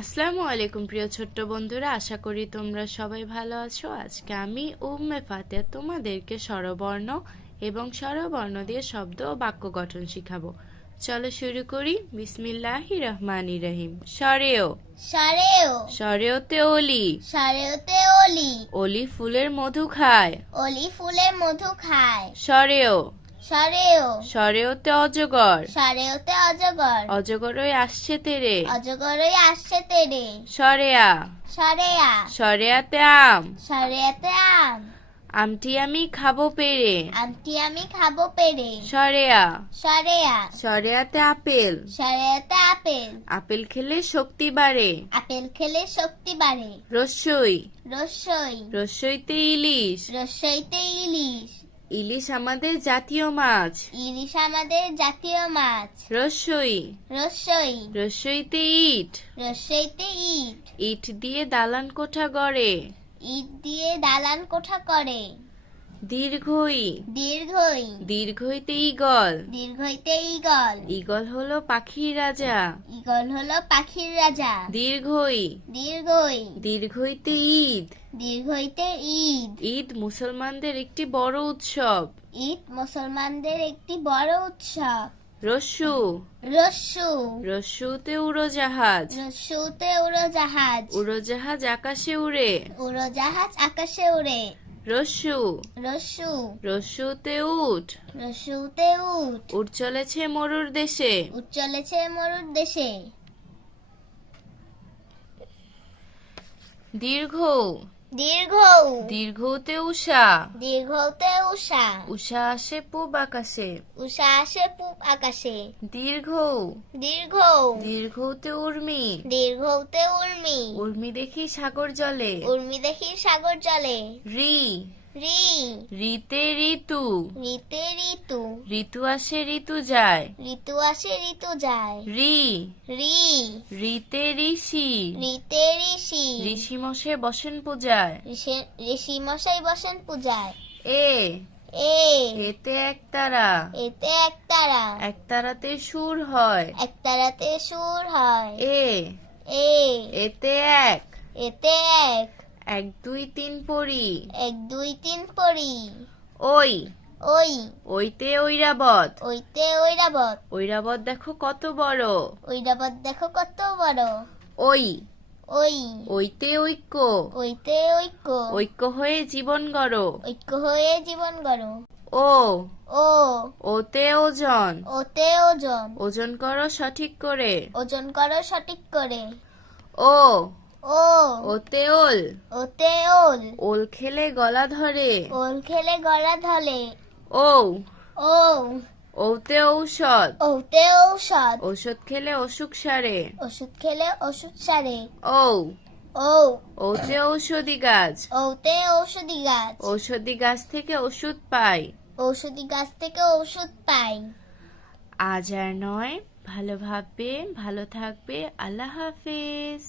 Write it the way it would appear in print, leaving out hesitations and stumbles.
আসসালামু আলাইকুম প্রিয় ছোট্ট বন্ধুরা, আশা করি তোমরা সবাই ভালো আছো। আজকে আমি উম্মে ফাতেহা তোমাদেরকে স্বরবর্ণ এবং স্বরবর্ণ দিয়ে শব্দ ও বাক্য গঠন শিখাবো। চলো শুরু করি। বিসমিল্লাহির রহমানির রহিম। সরেও সরেও সরেওতে অলি, সরেওতে অলি অলি ফুলের মধু খায়। অলি ফুলের মধু খায়। সরেও সরেও সরেওতে অজগর, সরেওতে অজগর অজগরই আসছে তেরে। অজগরই আসছে তেরে। সরেয়া সরেয়া সরেয়াতে আম, সরেয়াতে আম আমটি আমি খাবো পেরে। আমটি আমি খাবো পেরে। সরেয়া সরেয়া সরেয়াতে আপেল, সরেয়াতে আপেল আপেল খেলে শক্তি বাড়ে। আপেল খেলে শক্তি বাড়ে। রসই রসই রসইতে ইলিশ, রসইতে ইলিশ ইলিশ আমাদের জাতীয় মাছ। ইলিশ আমাদের জাতীয় মাছ। রসই রসই রসইতে ইট, রসইতে ইট ইট দিয়ে দালান কোঠা গড়ে। ইট দিয়ে দালান কোঠা করে। দীর্ঘই দীর্ঘই দীর্ঘইতে ঈগল, দীর্ঘইতে ঈগল ঈগল হলো পাখির রাজা। ঈগল হলো পাখির রাজা। দীর্ঘই দীর্ঘই দীর্ঘইতে ঈদ, দীর্ঘইতে ঈদ ঈদ মুসলমানদের একটি বড় উৎসব। ঈদ মুসলমানদের একটি বড় উৎসব। রস্যু রস্যু রস্যুতে উড়োজাহাজ, রস্যুতে উড়োজাহাজ উড়োজাহাজ আকাশে উড়ে। উড়োজাহাজ আকাশে উড়ে। রস্যু রস্যু রস্যুতে উট, রস্যুতে উট উট চলেছে মরুর দেশে। উট চলেছে মরুর দেশে। দীর্ঘ দীর্ঘ দীর্ঘতে উষা, দীর্ঘতে উষা উষা আসে পূব আকাশে। উষা আসে পূব আকাশে। দীর্ঘ দীর্ঘ দীর্ঘতে উর্মি, দীর্ঘতে উর্মি উর্মি দেখি সাগর জলে। উর্মি দেখি সাগর জলে। রি রি রিতে ঋতু, ঋতে ঋতু ঋতু আসে ঋতু যায়। ঋতু আসে ঋতু যায়। রি রি রিতে ঋষি, ঋতে ঋষি ঋষি মশে বসেন পূজায়। ঋষি মশাই বসেন পূজায়। এ এ এতে একতারা, এতে একতারা একতারাতে সুর হয়। একতারাতে সুর হয়। এ এ এতে এক, এতে এক এক দুই তিন পড়ি। এক দুই তিন পড়ি। ওই ওই ওইতে ঐরাবত, ওইতে ঐরাবত ঐরাবত দেখো কত বড়। ঐরাবত দেখো কত বড়। ওই ওই ওইতে ঐক্য, ওইতে ঐক্য ঐক্য হয়ে জীবন গড়। ঐক্য হয়ে জীবন গড়ো। ও ও ওতে ওজন, ওতে ওজন ওজন করো সঠিক করে। ওজন করো সঠিক করে। ও ও ওতে ওল, ওতে ওল ওল খেলে গলা ধরে। ওল খেলে গলা ধলে। ও ও ওতে ঔষধ, ওতে ঔষধ ঔষধ খেলে অসুখ সারে। ওষুধ খেলে ওষুধ সারে। ও ও ওতে ঔষধি গাছ, ওতে ঔষধি গাছ ঔষধি গাছ থেকে ওষুধ পাই। ঔষধি গাছ থেকে ঔষধ পাই। আজ আর নয়, ভালো ভাববে, ভালো থাকবে। আল্লাহ হাফেজ।